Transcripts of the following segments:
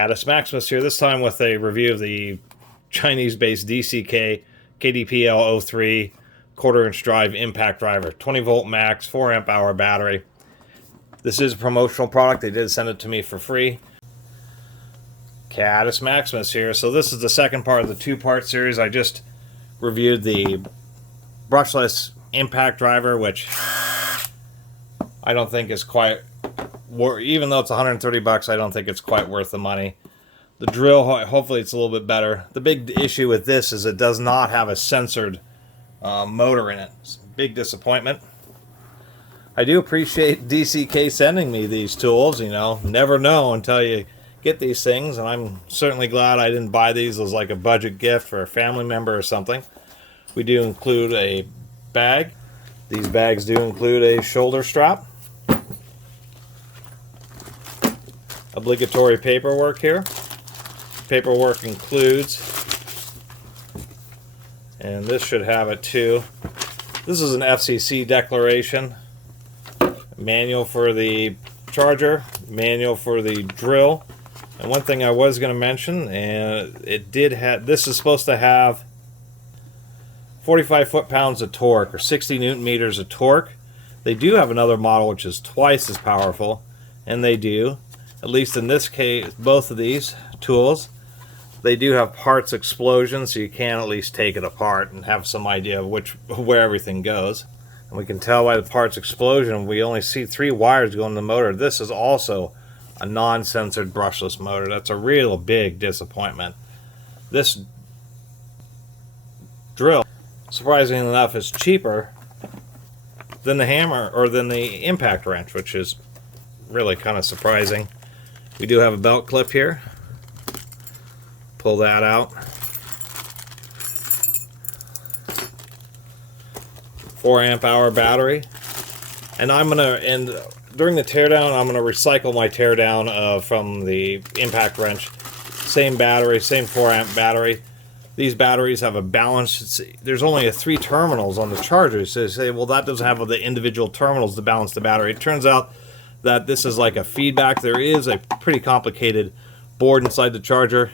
Catus, Maximus here, this time with a review of the Chinese-based DCK KDPL03 quarter-inch drive impact driver. 20-volt max, 4-amp-hour battery. This is a promotional product. They did send it to me for free. Catus Maximus here. So this is the second part of the two-part series. I just reviewed the brushless impact driver, which I don't think is quite... Even though it's 130 bucks, I don't think it's quite worth the money. The drill, hopefully it's a little bit better. The big issue with this is it does not have a censored motor in it. It's a big disappointment. I do appreciate DCK sending me these tools, you know. Never know until you get these things, and I'm certainly glad I didn't buy these as like a budget gift for a family member or something. We do include a bag. These bags do include a shoulder strap. Obligatory paperwork here. Paperwork includes, and this should have it too, this is an FCC declaration, manual for the charger, manual for the drill, and one thing I was going to mention, and it did have, this is supposed to have 45 foot-pounds of torque, or 60 newton meters of torque. They do have another model which is twice as powerful, and they do. At least in this case, both of these tools, they do have parts explosion, so you can at least take it apart and have some idea of where everything goes. And we can tell by the parts explosion, we only see 3 wires going in the motor. This is also a non-censored brushless motor. That's a real big disappointment. This drill, surprisingly enough, is cheaper than the hammer, or than the impact wrench, which is really kind of surprising. We do have a belt clip here. Pull that out. 4-amp-hour battery. And during the teardown, I'm gonna recycle my teardown from the impact wrench. Same battery, same 4-amp battery. These batteries have a balance. There's only 3 terminals on the charger. So you say, well, that doesn't have the individual terminals to balance the battery. It turns out that this is like a feedback. There is a pretty complicated board inside the charger,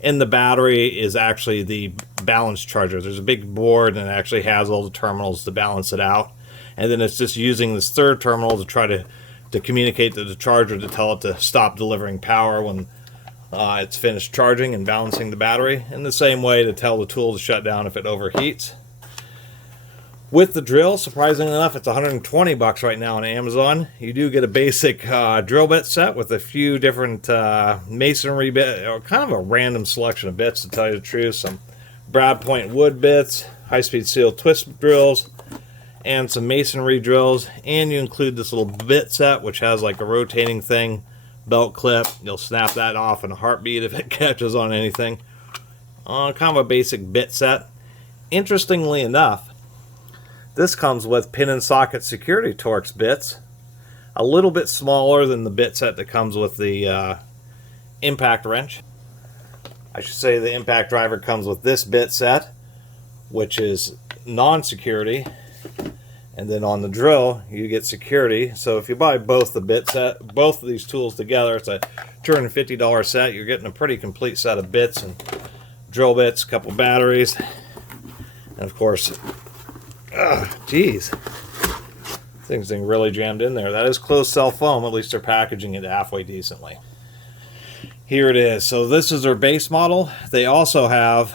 and the battery is actually the balance charger. There's a big board, and it actually has all the terminals to balance it out, and then it's just using this third terminal to try to communicate to the charger to tell it to stop delivering power when it's finished charging and balancing the battery, in the same way to tell the tool to shut down if it overheats. With the drill, surprisingly enough, it's 120 bucks right now on Amazon. You do get a basic drill bit set with a few different masonry bit, or kind of a random selection of bits, to tell you the truth. Some brad point wood bits, high-speed seal twist drills, and some masonry drills. And you include this little bit set, which has like a rotating thing, belt clip. You'll snap that off in a heartbeat if it catches on anything. Kind of a basic bit set. Interestingly enough, this comes with pin and socket security Torx bits, a little bit smaller than the bit set that comes with the impact wrench. I should say the impact driver comes with this bit set, which is non-security, and then on the drill you get security. So if you buy both the bit set, both of these tools together, it's a $250 set. You're getting a pretty complete set of bits and drill bits, a couple batteries, and of course, geez, thing's getting really jammed in there. That is closed cell foam. At least they're packaging it halfway decently. Here it is. So this is their base model. They also have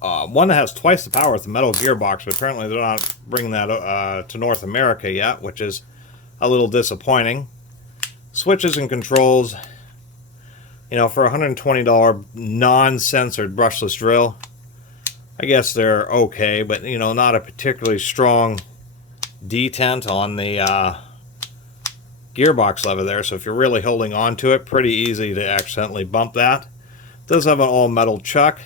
one that has twice the power with the metal gearbox, but apparently they're not bringing that to North America yet, which is a little disappointing. Switches and controls, you know, for $120 non-censored brushless drill, I guess they're okay, but, you know, not a particularly strong detent on the gearbox lever there, so if you're really holding on to it, pretty easy to accidentally bump that. It does have an all-metal chuck.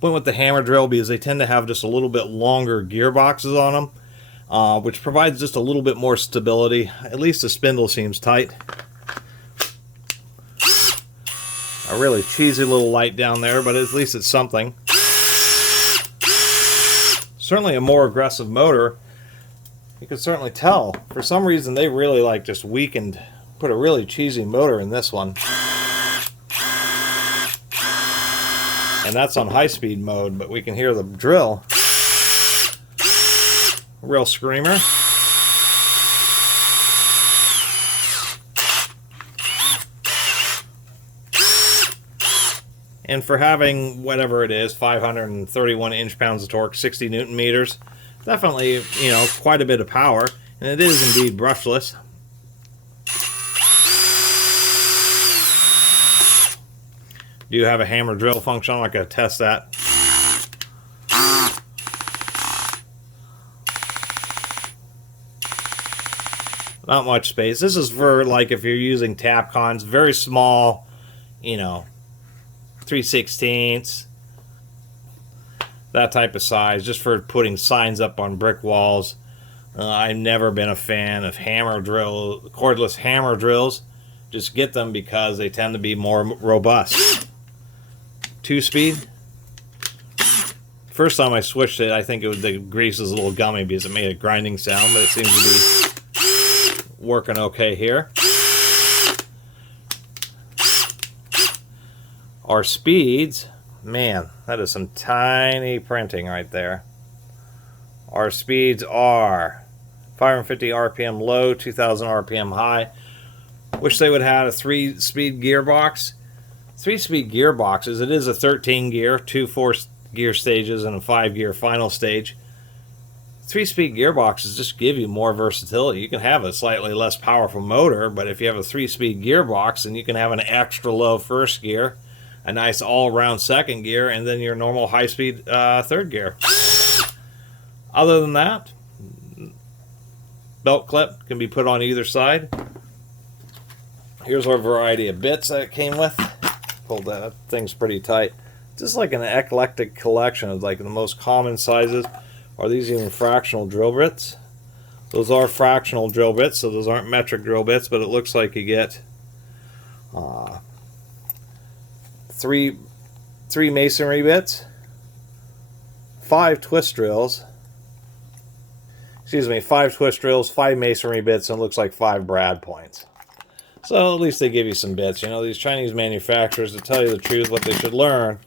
Went with the hammer drill because they tend to have just a little bit longer gearboxes on them, which provides just a little bit more stability. At least the spindle seems tight. A really cheesy little light down there, but at least it's something. Certainly a more aggressive motor. You can certainly tell. For some reason they really like just weakened, put a really cheesy motor in this one. and that's on high-speed mode, but we can hear the drill. Real screamer. And for having whatever it is, 531 inch-pounds of torque, 60 Newton meters, definitely, you know, quite a bit of power. And it is indeed brushless. Do you have a hammer drill function? I'm not going to test that. Not much space. This is for, like, if you're using Tapcons, very small, you know, 3/16, that type of size, just for putting signs up on brick walls. I've never been a fan of cordless hammer drills. Just get them because they tend to be more robust. 2-speed. First time I switched it, I think the grease was a little gummy because it made a grinding sound, but it seems to be working okay here. Our speeds, man, that is some tiny printing right there. Our speeds are 550 RPM low, 2000 RPM high. Wish they would have a 3-speed gearbox. 3-speed gearboxes, it is a 13 gear, 2 4-gear stages, and a 5-gear final stage. 3-speed gearboxes just give you more versatility. You can have a slightly less powerful motor, but if you have a 3-speed gearbox, then you can have an extra low first gear, a nice all-around second gear, and then your normal high-speed third gear. Other than that, belt clip can be put on either side. Here's our variety of bits that it came with. Hold that thing's pretty tight. Just like an eclectic collection of like the most common sizes. Are these even fractional drill bits? Those are fractional drill bits, so those aren't metric drill bits, but it looks like you get three masonry bits, 5 twist drills. Excuse me, 5 twist drills, 5 masonry bits, and it looks like 5 brad points. So at least they give you some bits. You know, these Chinese manufacturers, to tell you the truth, what they should learn,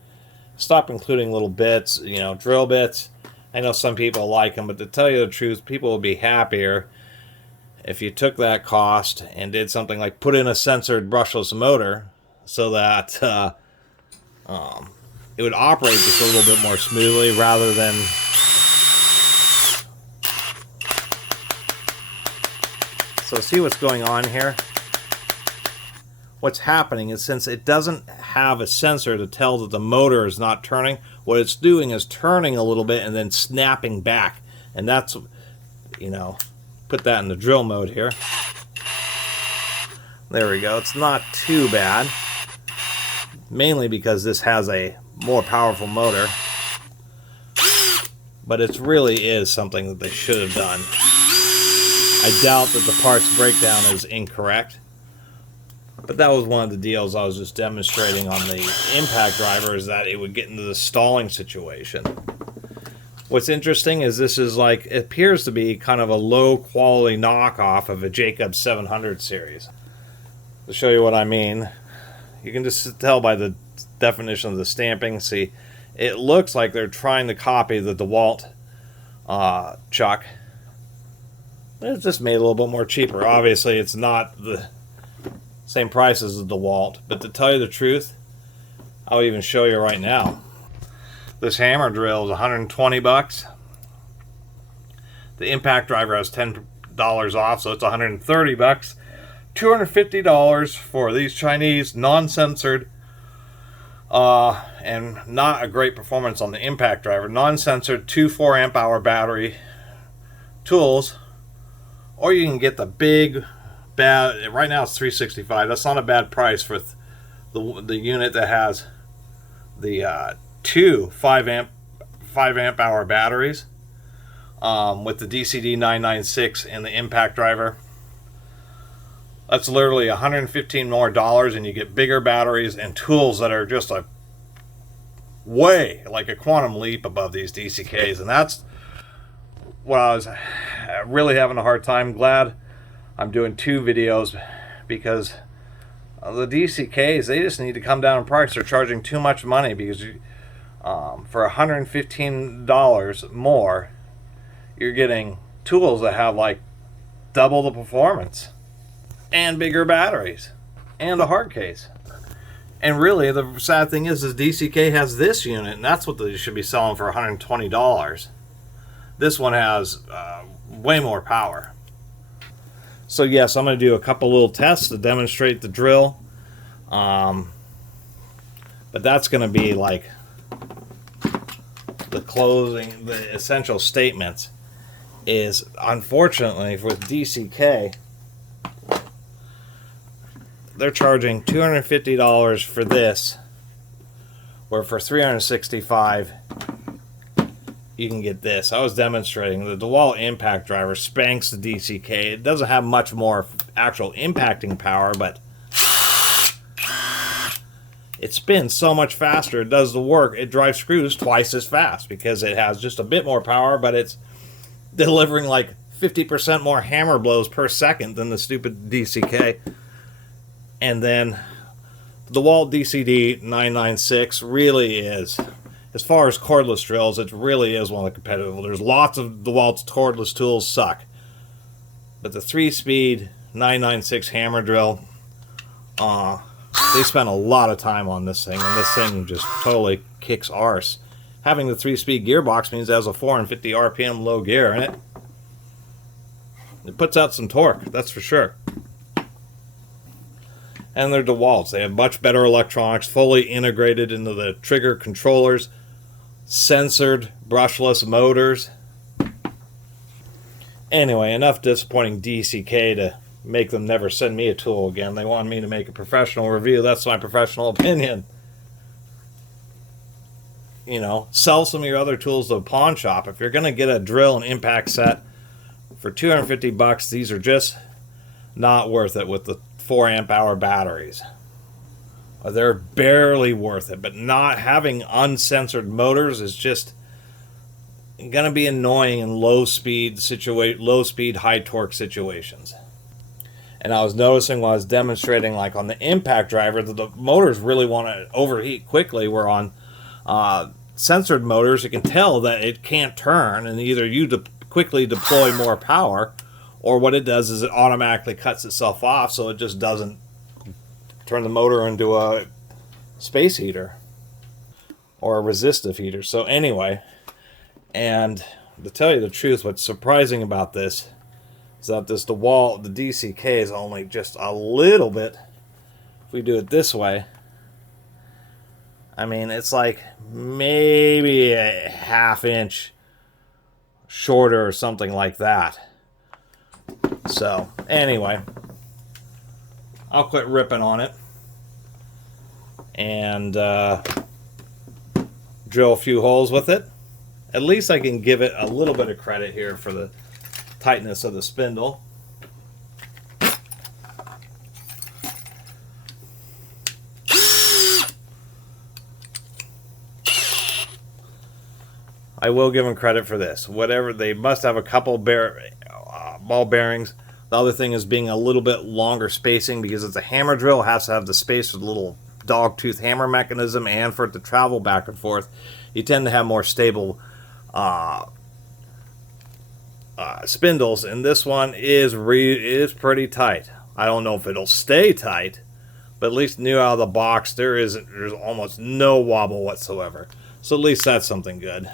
stop including little bits, you know, drill bits. I know some people like them, but to tell you the truth, people would be happier if you took that cost and did something like put in a censored brushless motor so that it would operate just a little bit more smoothly rather than... So see what's going on here? What's happening is, since it doesn't have a sensor to tell that the motor is not turning, what it's doing is turning a little bit and then snapping back. And that's, you know, put that in the drill mode here. There we go. It's not too bad. Mainly because this has a more powerful motor. But it really is something that they should have done. I doubt that the parts breakdown is incorrect. But that was one of the deals I was just demonstrating on the impact driver, is that it would get into the stalling situation. What's interesting is this is like, it appears to be kind of a low quality knockoff of a Jacobs 700 series. To show you what I mean, you can just tell by the definition of the stamping. See, it looks like they're trying to copy the DeWalt chuck. It's just made a little bit more cheaper. Obviously, it's not the same price as the DeWalt, but to tell you the truth, I'll even show you right now. This hammer drill is 120 bucks. The impact driver has $10 off, so it's 130 bucks. $250 for these Chinese non-censored and not a great performance on the impact driver. Non-censored 2 4-amp hour battery tools, or you can get the big bad, right now it's $365. That's not a bad price for the unit that has the 2 5-amp hour batteries with the DCD 996 and the impact driver. That's literally $115 more, and you get bigger batteries and tools that are just a way, like a quantum leap above these DCKs. And that's what I was really having a hard time. Glad I'm doing 2 videos, because the DCKs, they just need to come down in price. They're charging too much money, because For $115 more, you're getting tools that have like double the performance and bigger batteries and a hard case. And really, the sad thing is DCK has this unit, and that's what they should be selling for $120. This one has way more power. So yes, I'm going to do a couple little tests to demonstrate the drill. But that's going to be like the closing, the essential statements is, unfortunately, with DCK, they're charging $250 for this, where for $365 you can get this. I was demonstrating the DeWalt impact driver spanks the DCK. It doesn't have much more actual impacting power, but it spins so much faster. It does the work. It drives screws twice as fast because it has just a bit more power, but it's delivering like 50% more hammer blows per second than the stupid DCK. And then the DeWalt DCD 996 really is, as far as cordless drills, it really is one of the competitive. There's lots of DeWalt's cordless tools suck, but the 3-speed 996 hammer drill, they spent a lot of time on this thing, and this thing just totally kicks arse. Having the 3-speed gearbox means it has a 450 RPM low gear in it. It puts out some torque, that's for sure. And they're DeWalt's. They have much better electronics, fully integrated into the trigger controllers, censored brushless motors. Anyway, enough disappointing DCK to make them never send me a tool again. They wanted me to make a professional review. That's my professional opinion. You know, sell some of your other tools to a pawn shop. If you're going to get a drill and impact set for $250, these are just not worth it with the 4 amp hour batteries. They're barely worth it, but not having uncensored motors is just going to be annoying in low speed, high torque situations. And I was noticing while I was demonstrating, like on the impact driver, that the motors really want to overheat quickly, where on censored motors, you can tell that it can't turn, and either you quickly deploy more power, or what it does is it automatically cuts itself off, so it just doesn't turn the motor into a space heater or a resistive heater. So anyway, and to tell you the truth, what's surprising about this is that this DeWalt, the DCK, is only just a little bit, if we do it this way, I mean, it's like maybe a ½ inch shorter or something like that. So, anyway, I'll quit ripping on it and drill a few holes with it. At least I can give it a little bit of credit here for the tightness of the spindle. I will give them credit for this. Whatever, they must have a couple ball bearings. The other thing is being a little bit longer spacing, because it's a hammer drill. It has to have the space for the little dog tooth hammer mechanism and for it to travel back and forth. You tend to have more stable spindles, and this one is pretty tight. I don't know if it'll stay tight, but at least new out of the box, there's almost no wobble whatsoever. So at least that's something good.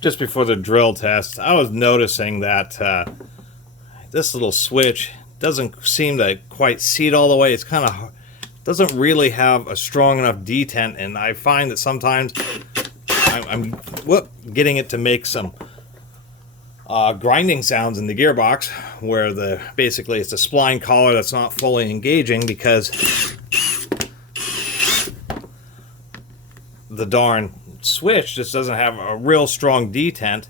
Just before the drill test, I was noticing that this little switch doesn't seem to quite seat all the way. It's kind of doesn't really have a strong enough detent, and I find that sometimes I'm getting it to make some grinding sounds in the gearbox, where basically it's a spline collar that's not fully engaging because the darn switch just doesn't have a real strong detent.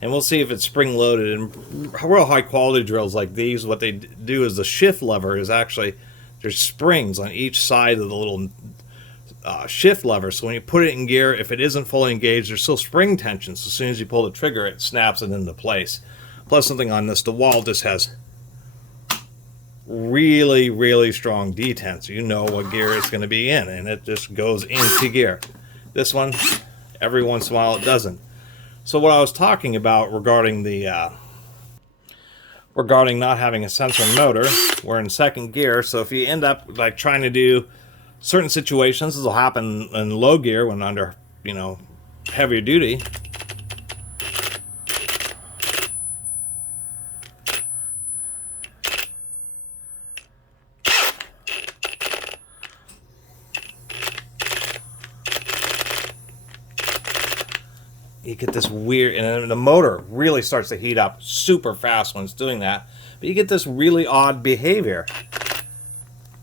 And we'll see if it's spring loaded. And real high quality drills like these, what they do is the shift lever is actually, there's springs on each side of the little shift lever. So when you put it in gear, if it isn't fully engaged, there's still spring tension. So as soon as you pull the trigger, it snaps it into place. Plus, something on this DeWalt just has really, really strong detents. You know what gear it's going to be in, and it just goes into gear. This one, every once in a while, it doesn't. So what I was talking about regarding the regarding not having a sensor motor, we're in second gear. So if you end up like trying to do certain situations, this will happen in low gear when under, you know, heavier duty. You get this weird, and the motor really starts to heat up super fast when it's doing that. But you get this really odd behavior.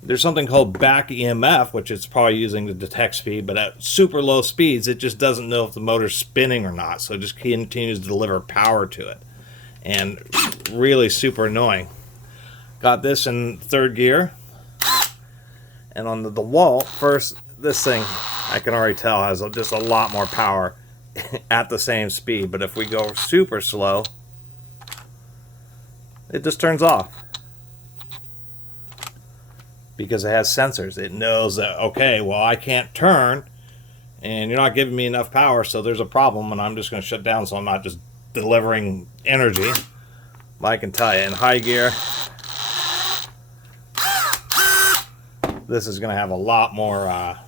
There's something called back EMF, which it's probably using to detect speed, but at super low speeds, it just doesn't know if the motor's spinning or not. So it just continues to deliver power to it. And really super annoying. Got this in third gear. And on the DeWalt, first, this thing, I can already tell, has just a lot more power at the same speed. But if we go super slow, it just turns off. Because it has sensors. It knows that, okay, well, I can't turn, and you're not giving me enough power, so there's a problem, and I'm just going to shut down so I'm not just delivering energy. But I can tell you, in high gear, this is going to have a lot more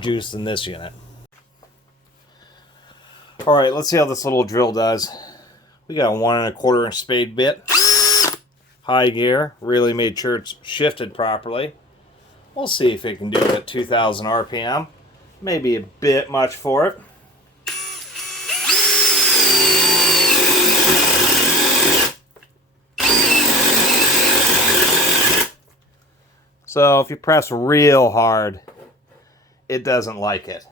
juice than this unit. Alright, let's see how this little drill does. We got a 1 1/4 inch spade bit. High gear, really made sure it's shifted properly. We'll see if it can do it at 2,000 RPM. Maybe a bit much for it. So if you press real hard, it doesn't like it.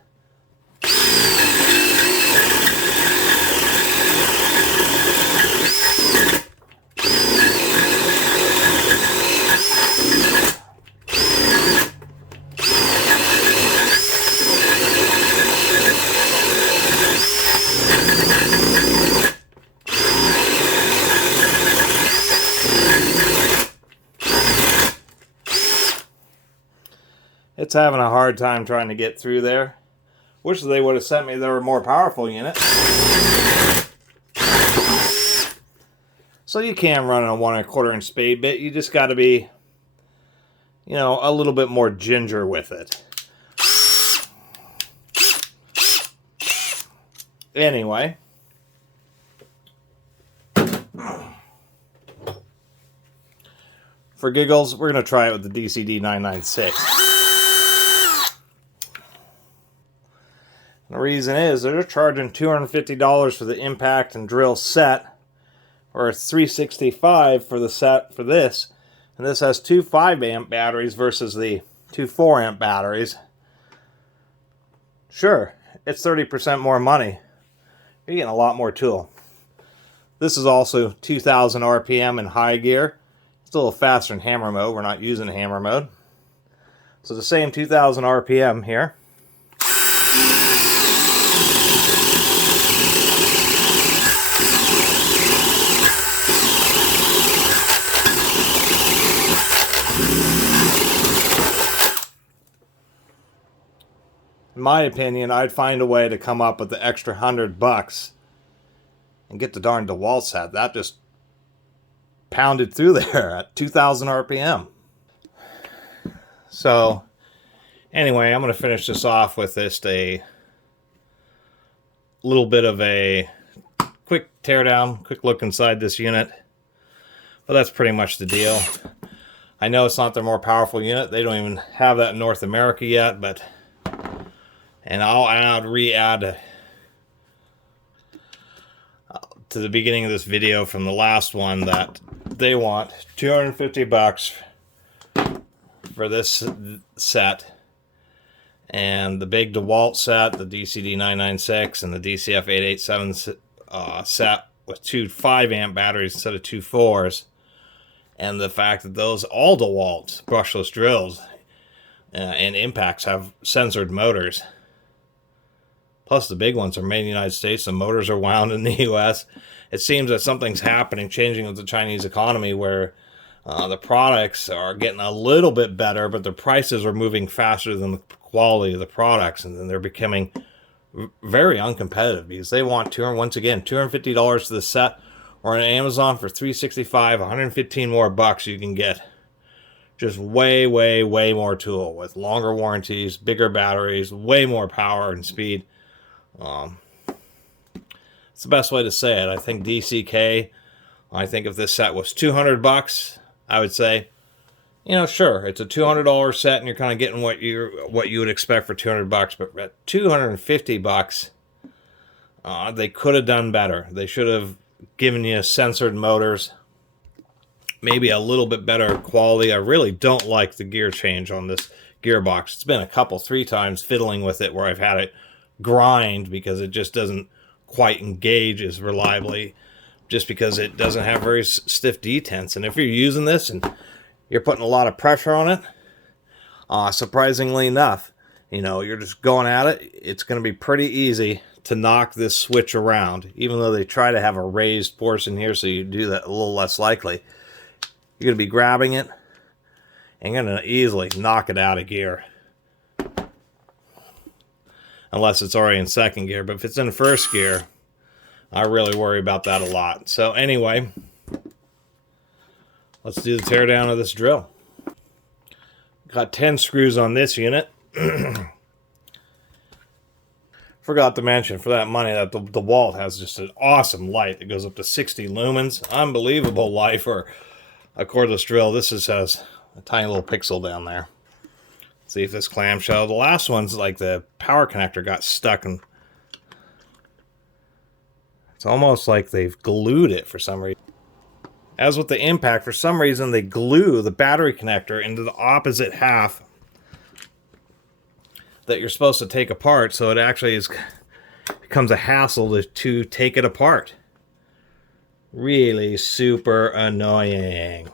It's having a hard time trying to get through there. Wish they would have sent me their more powerful unit. So you can run a 1 1/4 inch spade bit. You just got to be, you know, a little bit more ginger with it. Anyway. For giggles, we're going to try it with the DCD 996. The reason is they're charging $250 for the impact and drill set, or $365 for the set for this. And this has two 5-amp batteries versus the two 4-amp batteries. Sure, it's 30% more money. You're getting a lot more tool. This is also 2,000 RPM in high gear. It's a little faster in hammer mode. We're not using hammer mode. So the same 2,000 RPM here. In my opinion, I'd find a way to come up with the extra $100 and get the darn DeWalt set. That just pounded through there at 2,000 RPM. So, anyway, I'm going to finish this off with just a little bit of a quick teardown, quick look inside this unit. But that's pretty much the deal. I know it's not their more powerful unit. They don't even have that in North America yet, but... And I'll re-add to the beginning of this video from the last one that they want $250 for this set. And the big DeWalt set, the DCD 996 and the DCF 887 set with two 5-amp batteries instead of two 4s. And the fact that those all DeWalt brushless drills and impacts have sensored motors. Plus, the big ones are made in the United States. The motors are wound in the U.S. It seems that something's happening, changing with the Chinese economy, where The products are getting a little bit better, but the prices are moving faster than the quality of the products, and then they're becoming very uncompetitive because they want once again $250 to the set, or on Amazon for $365, 115 more bucks. You can get just way more tool with longer warranties, bigger batteries, way more power and speed. It's the best way to say it. I think DCK. I think if this set was 200 bucks, I would say, you know, sure, it's a $200 set, and you're kind of getting what you would expect for 200 bucks. But at 250 bucks, they could have done better. They should have given you censored motors, maybe a little bit better quality. I really don't like the gear change on this gearbox. It's been a 3 times fiddling with it where I've had it grind because it just doesn't quite engage as reliably, just because it doesn't have very stiff detents. And if you're using this and you're putting a lot of pressure on it, surprisingly enough, you know, you're just going at it, it's going to be pretty easy to knock this switch around. Even though they try to have a raised portion here so you do that a little less likely, you're going to be grabbing it and you're going to easily knock it out of gear. Unless it's already in second gear. But if it's in first gear, I really worry about that a lot. So anyway, let's do the teardown of this drill. Got 10 screws on this unit. Forgot to mention, for that money, that the Walt has just an awesome light that goes up to 60 lumens. Unbelievable light for a cordless drill. This has a tiny little pixel down there. See if this clamshell, the last one's like the power connector got stuck, and it's almost like they've glued it for some reason. As with the impact, for some reason they glue the battery connector into the opposite half that you're supposed to take apart, so it actually becomes a hassle to take it apart. Really super annoying.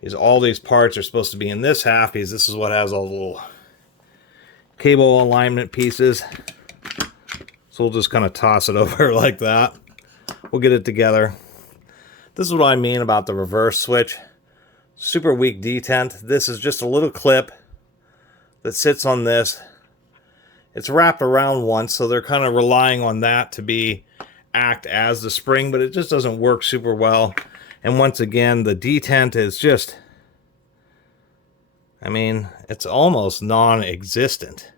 Because all these parts are supposed to be in this half, because this is what has all the little cable alignment pieces. So we'll just kind of toss it over like that. We'll get it together. This is what I mean about the reverse switch. Super weak detent. This is just a little clip that sits on this. It's wrapped around once, so they're kind of relying on that to act as the spring, but it just doesn't work super well. And once again, the detent is just, I mean, it's almost non-existent.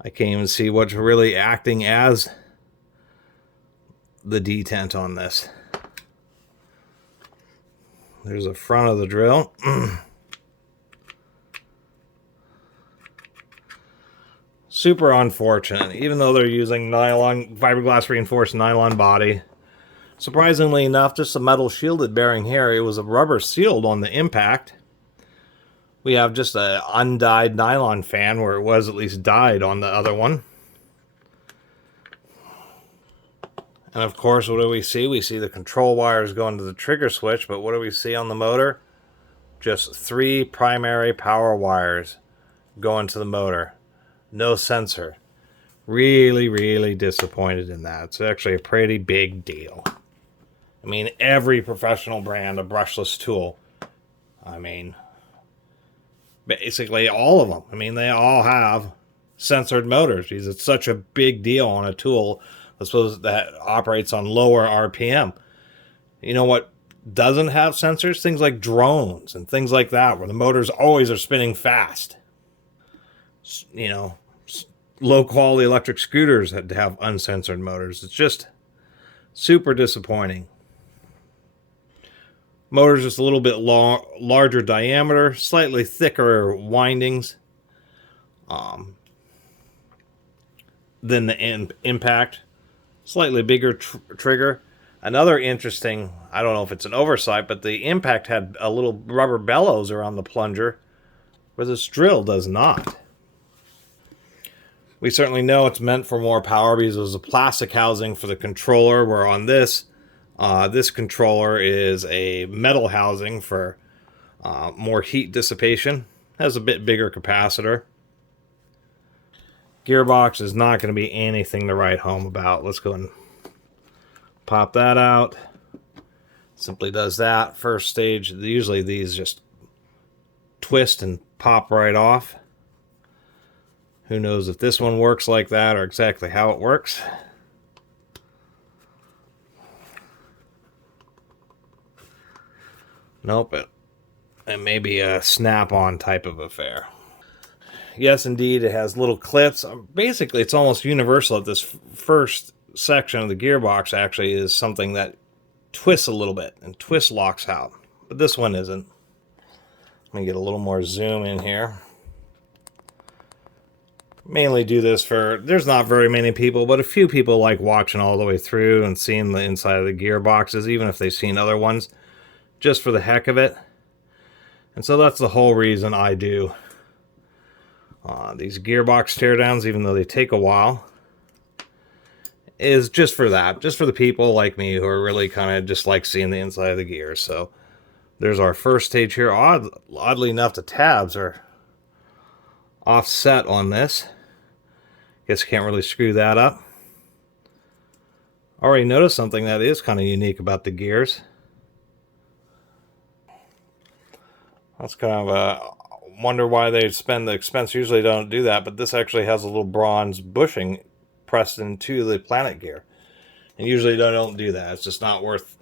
I can't even see what's really acting as the detent on this. There's the front of the drill. Super unfortunate, even though they're using nylon, fiberglass reinforced nylon body. Surprisingly enough, just a metal shielded bearing here. It was a rubber sealed on the impact. We have just an undyed nylon fan, where it was at least dyed on the other one. And of course, what do we see? We see the control wires going to the trigger switch, but what do we see on the motor? Just 3 primary power wires going to the motor. No sensor. Really disappointed in that. It's actually a pretty big deal. I mean, every professional brand of brushless tool, I mean, basically all of them. I mean, they all have censored motors because it's such a big deal on a tool that operates on lower RPM. You know what doesn't have sensors? Things like drones and things like that, where the motors always are spinning fast. You know, low quality electric scooters that have uncensored motors. It's just super disappointing. Motor's just a little bit larger diameter, slightly thicker windings than the impact. Slightly bigger trigger. Another interesting, I don't know if it's an oversight, but the impact had a little rubber bellows around the plunger, where this drill does not. We certainly know it's meant for more power because it was a plastic housing for the controller, where on this, this controller is a metal housing for more heat dissipation. Has a bit bigger capacitor. Gearbox is not going to be anything to write home about. Let's go and pop that out. Simply does that. First stage, usually these just twist and pop right off. Who knows if this one works like that or exactly how it works. Nope, it may be a snap-on type of affair. Yes, indeed, it has little clips. Basically, it's almost universal that this first section of the gearbox actually is something that twists a little bit and twist locks out. But this one isn't. Let me get a little more zoom in here. Mainly do this for, there's not very many people, but a few people like watching all the way through and seeing the inside of the gearboxes, even if they've seen other ones, just for the heck of it. And so that's the whole reason I do these gearbox teardowns, even though they take a while, is just for that. Just for the people like me who are really kind of just like seeing the inside of the gears. So there's our first stage here. Oddly enough, the tabs are offset on this. Guess you can't really screw that up. Already noticed something that is kind of unique about the gears. That's kind of a wonder why they spend the expense. Usually they don't do that, but this actually has a little bronze bushing pressed into the planet gear. And usually they don't do that. It's just not worth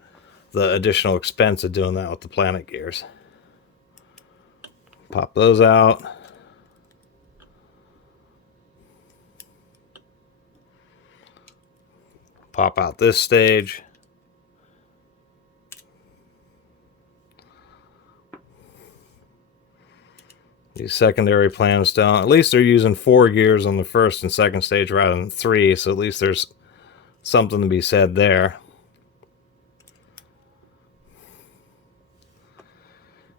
the additional expense of doing that with the planet gears. Pop those out. Pop out this stage. These secondary plans down. At least they're using 4 gears on the first and second stage rather than 3, so at least there's something to be said there.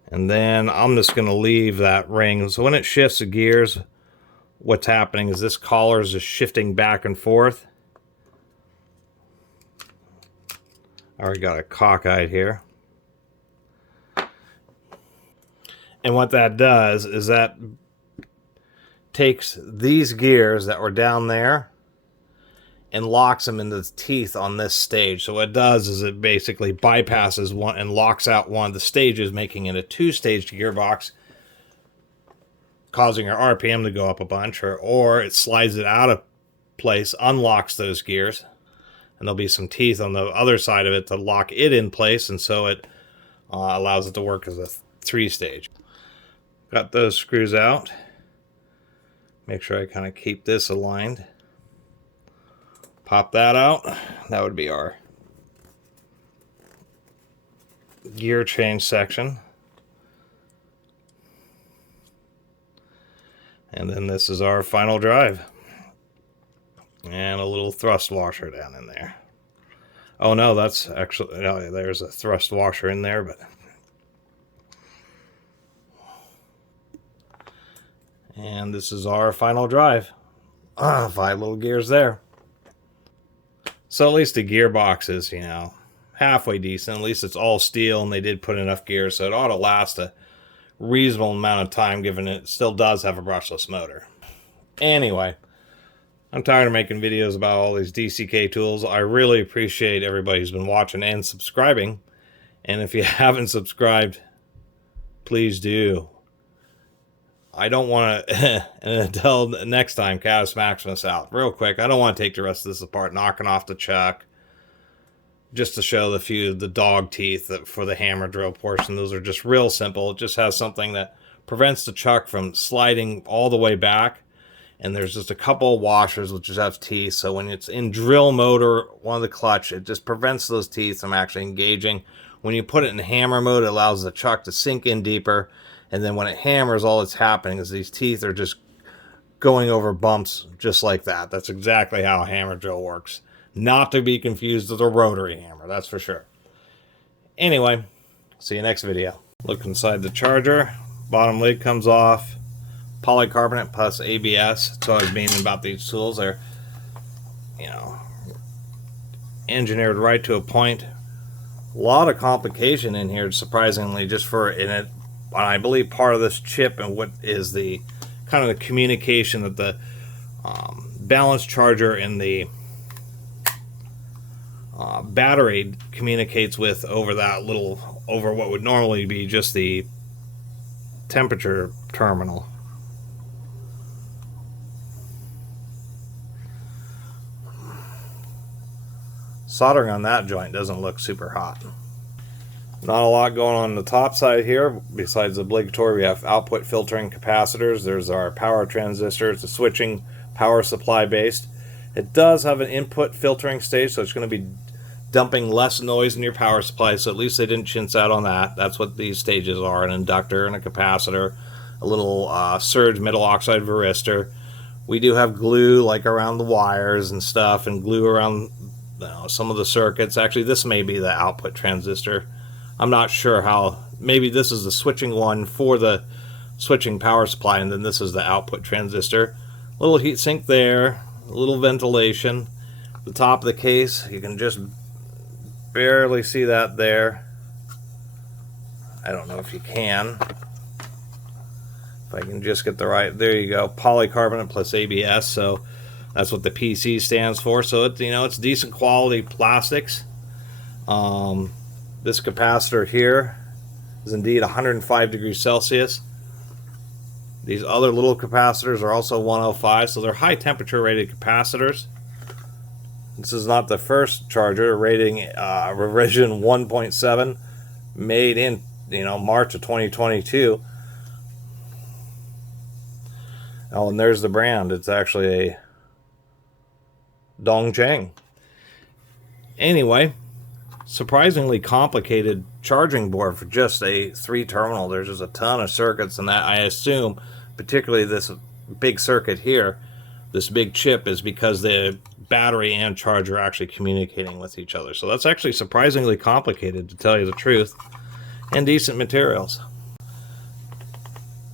And then I'm just going to leave that ring. So when it shifts the gears, what's happening is this collar is just shifting back and forth. I already got it cockeyed here. And what that does is that takes these gears that were down there and locks them into the teeth on this stage. So what it does is it basically bypasses one and locks out one of the stages, making it a 2-stage gearbox, causing our RPM to go up a bunch, or it slides it out of place, unlocks those gears, and there'll be some teeth on the other side of it to lock it in place, and so it allows it to work as a 3-stage. Got those screws out. Make sure I kind of keep this aligned. Pop that out. That would be our gear change section. And then this is our final drive. And a little thrust washer down in there. Oh no, that's actually, no, there's a thrust washer in there, but... And this is our final drive. 5 little gears there. So at least the gearbox is, you know, halfway decent. At least it's all steel, and they did put enough gears, so it ought to last a reasonable amount of time, given it still does have a brushless motor. Anyway, I'm tired of making videos about all these DCK tools. I really appreciate everybody who's been watching and subscribing. And if you haven't subscribed, please do. I don't want to, and until next time, Catus Maximus out. Real quick, I don't want to take the rest of this apart, knocking off the chuck, just to show the dog teeth for the hammer drill portion. Those are just real simple. It just has something that prevents the chuck from sliding all the way back, and there's just a couple of washers which just have teeth, so when it's in drill mode or one of the clutch, it just prevents those teeth from actually engaging. When you put it in hammer mode, it allows the chuck to sink in deeper. And then when it hammers, all that's happening is these teeth are just going over bumps just like that. That's exactly how a hammer drill works. Not to be confused with a rotary hammer, that's for sure. Anyway, see you next video. Look inside the charger. Bottom lid comes off. Polycarbonate plus ABS. That's what I was meaning about these tools. They're, you know, engineered right to a point. A lot of complication in here, surprisingly, just for it. I believe part of this chip and what is the kind of the communication that the balance charger and the battery communicates with over what would normally be just the temperature terminal. Soldering on that joint doesn't look super hot. Not a lot going on the top side here. Besides the obligatory, we have output filtering capacitors. There's our power transistors, the switching power supply based. It does have an input filtering stage, so it's going to be dumping less noise in your power supply, so at least they didn't chintz out on that. That's what these stages are: an inductor and a capacitor, a little surge metal oxide varistor. We do have glue like around the wires and stuff, and glue around some of the circuits. Actually, this may be the output transistor. I'm not sure how. Maybe this is the switching one for the switching power supply, and then this is the output transistor. A little heat sink there, a little ventilation. The top of the case, you can just barely see that there. I don't know if you can. If I can just get the right, there you go, polycarbonate plus ABS. So that's what the PC stands for. So it's, it's decent quality plastics. This capacitor here is indeed 105 degrees Celsius. These other little capacitors are also 105, so they're high temperature rated capacitors. This is not the first charger, rating revision 1.7, made in March of 2022. Oh, and there's the brand. It's actually a Dongcheng. Anyway, surprisingly complicated charging board for just a 3-terminal. There's just a ton of circuits, and that, I assume, particularly this big circuit here, this big chip, is because the battery and charger are actually communicating with each other. So that's actually surprisingly complicated, to tell you the truth, and decent materials.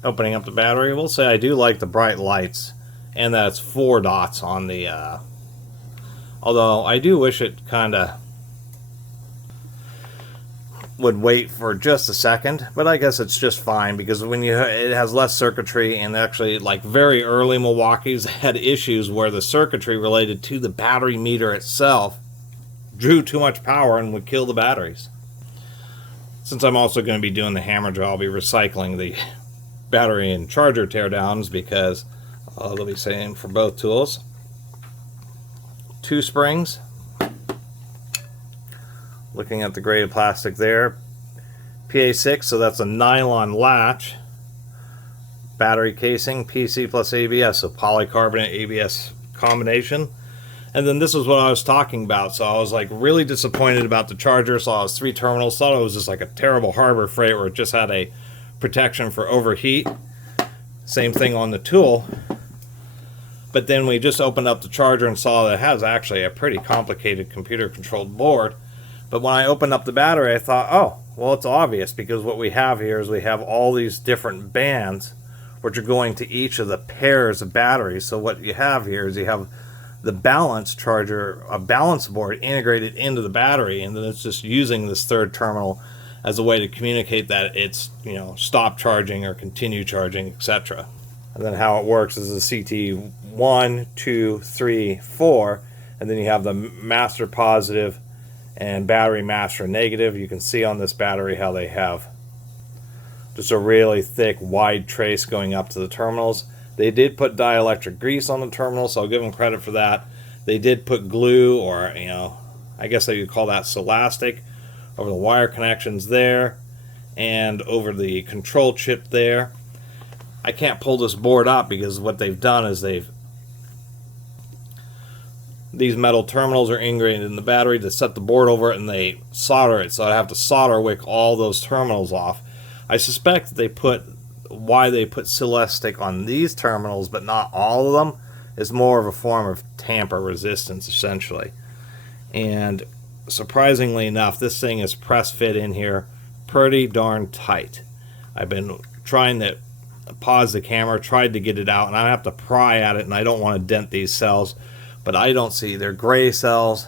Opening up the battery, we'll say I do like the bright lights, and that's 4 dots on the although I do wish it kind of would wait for just a second, but I guess it's just fine, because when it has less circuitry, and actually, like, very early Milwaukee's had issues where the circuitry related to the battery meter itself drew too much power and would kill the batteries. Since I'm also going to be doing the hammer drill, I'll be recycling the battery and charger teardowns, because they'll be same for both tools. 2 springs. Looking at the graded plastic there, PA6, so that's a nylon latch. Battery casing, PC plus ABS, so polycarbonate ABS combination. And then this is what I was talking about. So I was like really disappointed about the charger. Saw it was 3 terminals, thought it was just like a terrible Harbor Freight where it just had a protection for overheat. Same thing on the tool. But then we just opened up the charger and saw that it has actually a pretty complicated computer controlled board. But when I opened up the battery, I thought, oh, well, it's obvious, because what we have here is we have all these different bands which are going to each of the pairs of batteries. So what you have here is you have the balance charger, a balance board integrated into the battery, and then it's just using this 3rd terminal as a way to communicate that it's, stop charging or continue charging, etc. And then how it works is the CT 1, 2, 3, 4, and then you have the master positive and battery master negative. You can see on this battery how they have just a really thick, wide trace going up to the terminals. They did put dielectric grease on the terminals, so I'll give them credit for that. They did put glue, or, I guess they would call that Celastic, over the wire connections there, and over the control chip there. I can't pull this board up, because what they've done is these metal terminals are integrated in the battery to set the board over it, and they solder it, so I have to solder wick all those terminals off. I suspect why they put Celastic on these terminals but not all of them is more of a form of tamper resistance, essentially. And surprisingly enough, this thing is press fit in here pretty darn tight. I've been trying to pause the camera, tried to get it out, and I have to pry at it, and I don't want to dent these cells. But I don't see, they're gray cells,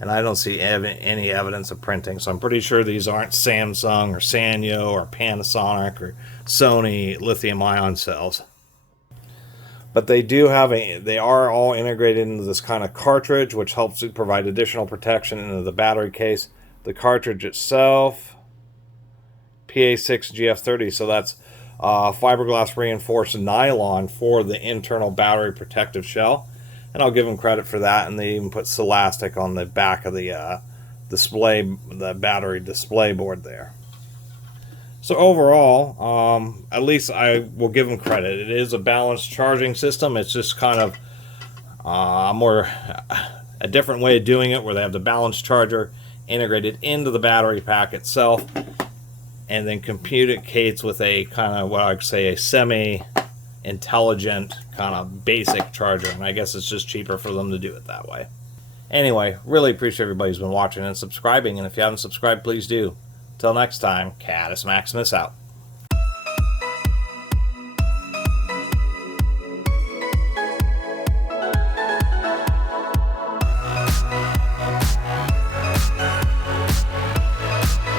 and I don't see any evidence of printing. So I'm pretty sure these aren't Samsung or Sanyo or Panasonic or Sony lithium-ion cells. But they are all integrated into this kind of cartridge, which helps to provide additional protection into the battery case. The cartridge itself, PA6GF30, so that's fiberglass reinforced nylon for the internal battery protective shell. And I'll give them credit for that, and they even put Celastic on the back of the battery display board there. So overall, at least I will give them credit. It is a balanced charging system. It's just kind of a different way of doing it, where they have the balanced charger integrated into the battery pack itself, and then communicates with a kind of what I'd say a semi-intelligent kind of basic charger. And I guess it's just cheaper for them to do it that way. Anyway, really appreciate everybody who's been watching and subscribing. And if you haven't subscribed, please do. Till next time, Catus Maximus out.